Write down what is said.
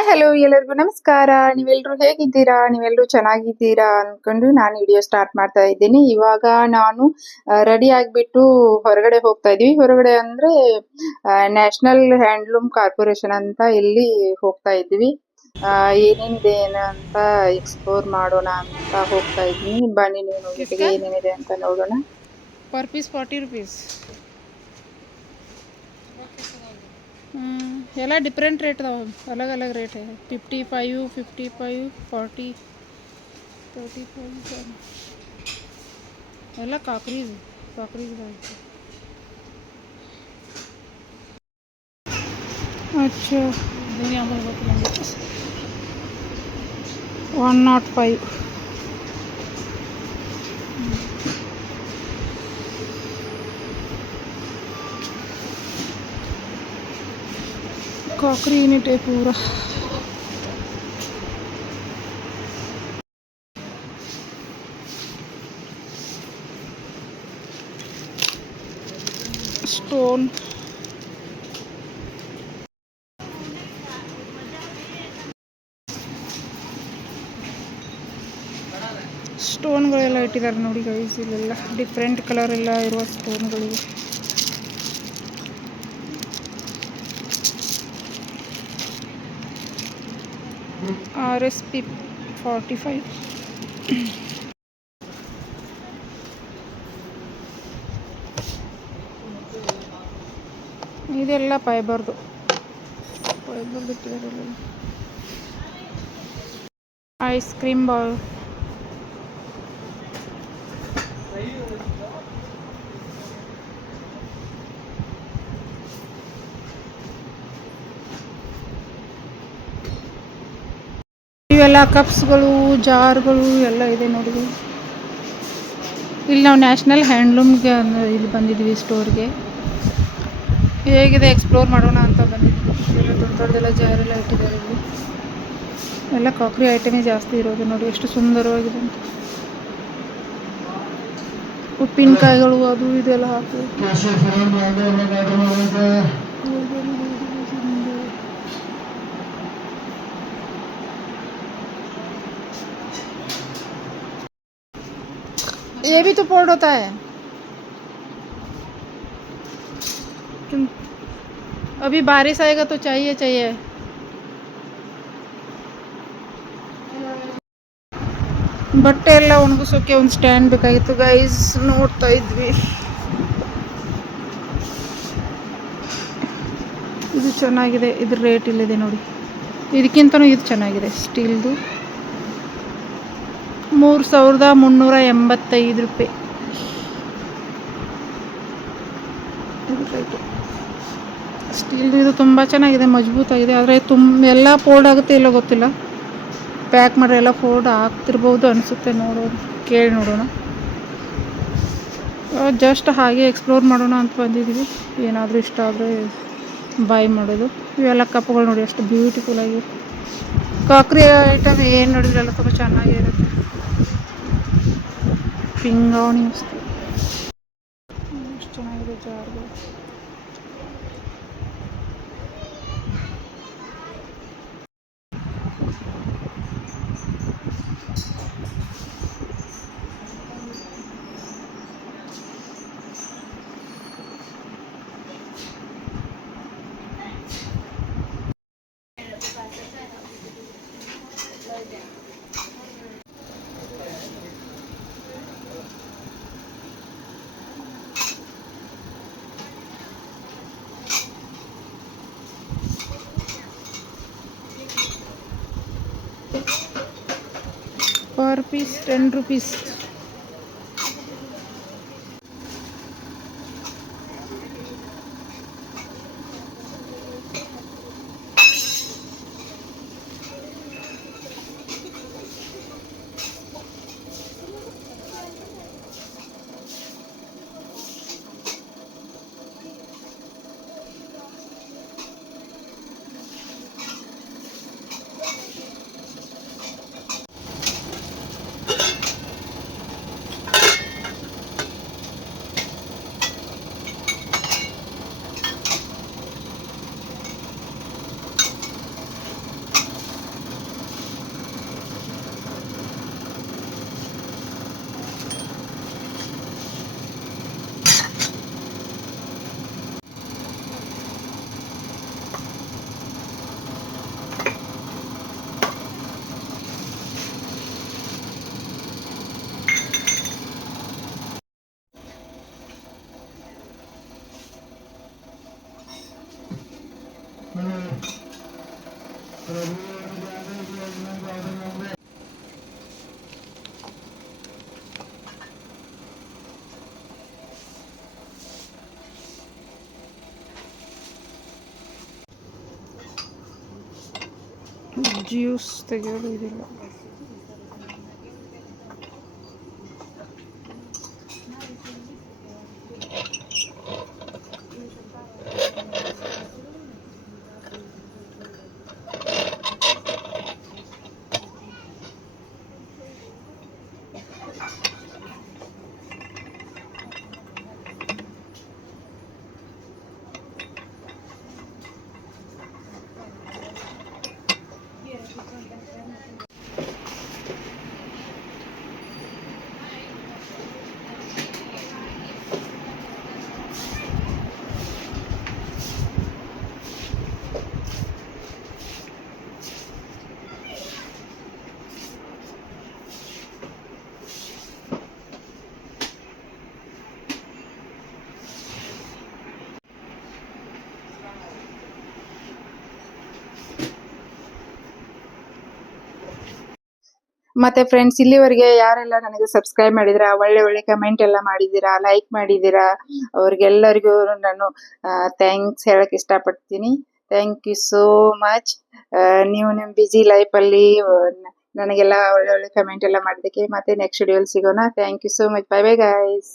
Hi hello ಎಲ್ಲರಿಗೂ ನಮಸ್ಕಾರ. ನೀವೆಲ್ಲರೂ ಹೇಗಿದ್ದೀರಾ? ನೀವೆಲ್ಲರೂ ಚೆನ್ನಾಗಿದ್ದೀರಾ ಅನ್ಕೊಂಡು ನಾನು ವಿಡಿಯೋ ಸ್ಟಾರ್ಟ್ ಮಾಡ್ತಾ ಇದ್ದೀನಿ. ಇವಾಗ ನಾನು ರೆಡಿ ಆಗಿಬಿಟ್ಟು ಹೊರಗಡೆ ಹೋಗ್ತಾ ಇದ್ದೀವಿ. ಹೊರಗಡೆ ಅಂದರೆ ನ್ಯಾಷನಲ್ ಹ್ಯಾಂಡ್ಲೂಮ್ ಕಾರ್ಪೊರೇಷನ್ ಅಂತ ಇಲ್ಲಿ ಹೋಗ್ತಾ ಇದ್ದೀವಿ. ಏನೇನಿದೆ ಏನು ಅಂತ ಎಕ್ಸ್ಪ್ಲೋರ್ ಮಾಡೋಣ ಅಂತ ಹೋಗ್ತಾ ಇದ್ದೀನಿ. ಬನ್ನಿ ನೀವು ಜೊತೆಗೆ ಏನೇನಿದೆ ಅಂತ ನೋಡೋಣ. पर पीस 40 रुपीस ಎಲ್ಲ ಡಿಫ್ರೆಂಟ್ ರೇಟ್ ಅದಾವೆ, अलग अलग ರೇಟ್ है 55 55 40 35 ಎಲ್ಲ ಕಾಕ್ರೀಸ್ अच्छा दुनिया में 105 कॉकरी यूनिट है पूरा. स्टोन ಸ್ಟೋನ್ಗಳೆಲ್ಲ ಇಟ್ಟಿದ್ದಾರೆ ನೋಡಿ ಗೈಸ್. ಇಲ್ಲೆಲ್ಲ ಡಿಫ್ರೆಂಟ್ ಕಲರ್ ಎಲ್ಲ ಇರುವ ಸ್ಟೋನ್ಗಳಿವೆ. RSP 45. ಇದೆಲ್ಲ ಫೈಬರ್ದು ಇಟ್ಟಿದ್ದಾರೆ. ಐಸ್ ಕ್ರೀಮ್ ಬಾಲ್, ಇವೆಲ್ಲ ಕಪ್ಸ್ಗಳು, ಜಾರ್ಗಳು ಎಲ್ಲ ಇದೆ ನೋಡಿ. ಇಲ್ಲಿ ನಾವು ನ್ಯಾಷನಲ್ ಹ್ಯಾಂಡ್ಲೂಮ್ಗೆ ಇಲ್ಲಿ ಬಂದಿದ್ವಿ ಸ್ಟೋರ್ಗೆ. ಹೇಗಿದೆ ಎಕ್ಸ್ಪ್ಲೋರ್ ಮಾಡೋಣ ಅಂತ ಬಂದಿದ್ವಿ. ಎಲ್ಲ ದೊಡ್ಡ ದೊಡ್ಡದೆಲ್ಲ ಜಾರೆಲ್ಲ ಇಟ್ಟಿದ್ದಾರೆ ಇಲ್ಲಿ. ಎಲ್ಲ ಕಾಕ್ರಿ ಐಟಮೇ ಜಾಸ್ತಿ ಇರೋದು ನೋಡಿ, ಎಷ್ಟು ಸುಂದರವಾಗಿದೆ ಅಂತ. ಉಪ್ಪಿನಕಾಯಿಗಳು ಅದು ಇದೆಲ್ಲ ಹಾಕಿ ये भी तो पोर्ट होता है. अभी बारिश आएगा तो चाहिए. ಬಟ್ಟೆ ಎಲ್ಲ ಒಣಗಿಸೋಕೆ ಒಂದು ಸ್ಟ್ಯಾಂಡ್ ಬೇಕಾಗಿತ್ತು ಗೈಸ್. ನೋಡ್ತಾ ಇದ್ವಿ. ಇದು ಚೆನ್ನಾಗಿದೆ. ಇದ್ರ ರೇಟ್ ಇಲ್ಲಿದೆ ನೋಡಿ. ಇದಕ್ಕಿಂತನೂ ಇದು ಚೆನ್ನಾಗಿದೆ. ಸ್ಟೀಲ್ದು 3385 ರೂಪಾಯಿ. ಸ್ಟೀಲ್ದು ಇದು ತುಂಬ ಚೆನ್ನಾಗಿದೆ, ಮಜಬೂತಾಗಿದೆ. ಆದರೆ ಎಲ್ಲ ಫೋಲ್ಡ್ ಆಗುತ್ತೆ ಇಲ್ಲೋ ಗೊತ್ತಿಲ್ಲ. ಪ್ಯಾಕ್ ಮಾಡಿ ಎಲ್ಲ ಫೋಲ್ಡ್ ಆಗ್ತಿರ್ಬೋದು ಅನಿಸುತ್ತೆ. ಕೇಳಿ ನೋಡೋಣ. ಜಸ್ಟ್ ಹಾಗೆ ಎಕ್ಸ್ಪ್ಲೋರ್ ಮಾಡೋಣ ಅಂತ ಬಂದಿದ್ದೀವಿ. ಏನಾದರೂ ಇಷ್ಟ ಆದರೆ ಬೈ ಮಾಡೋದು. ಇವೆಲ್ಲ ಕಪ್ಗಳು ನೋಡಿ ಎಷ್ಟು ಬ್ಯೂಟಿಫುಲ್ ಆಗಿ. ಕಾಕ್ರಿ ಐಟಮ್ ಏನು ನೋಡಿದ್ರೆಲ್ಲ ತುಂಬ ಚೆನ್ನಾಗಿರುತ್ತೆ. ಪಿಂಗಾಣಿ ವಸ್ತು ಎಷ್ಟು ಚೆನ್ನಾಗಿದೆ. ಜಾರ್ಗಳು पर पीस 10 रुपीस. ಜ್ಯೂಸ್ ತೆಗೆಯೋದು ಇದಿಲ್ಲ. ಮತ್ತೆ ಫ್ರೆಂಡ್ಸ್, ಇಲ್ಲಿವರೆಗೆ ಯಾರೆಲ್ಲ ನನಗೆ ಸಬ್ಸ್ಕ್ರೈಬ್ ಮಾಡಿದಿರಾ, ಒಳ್ಳೆ ಒಳ್ಳೆ ಕಮೆಂಟ್ ಎಲ್ಲ ಮಾಡಿದ್ದೀರಾ, ಲೈಕ್ ಮಾಡಿದ್ದೀರಾ, ಅವ್ರಿಗೆಲ್ಲರಿಗೂ ನಾನು ಥ್ಯಾಂಕ್ಸ್ ಹೇಳಕ್ ಇಷ್ಟಪಡ್ತೀನಿ. Thank you so much. ನೀವು ನಿಮ್ಮ ಬ್ಯುಸಿ ಲೈಫಲ್ಲಿ ನನಗೆಲ್ಲ ಒಳ್ಳೆ ಒಳ್ಳೆ ಕಮೆಂಟ್ ಎಲ್ಲ ಮಾಡಿದ್ದಕ್ಕೆ. ಮತ್ತೆ ನೆಕ್ಸ್ಟ್ ವಿಡಿಯೋಲಿ ಸಿಗೋಣ. Thank you so much. Bye bye guys.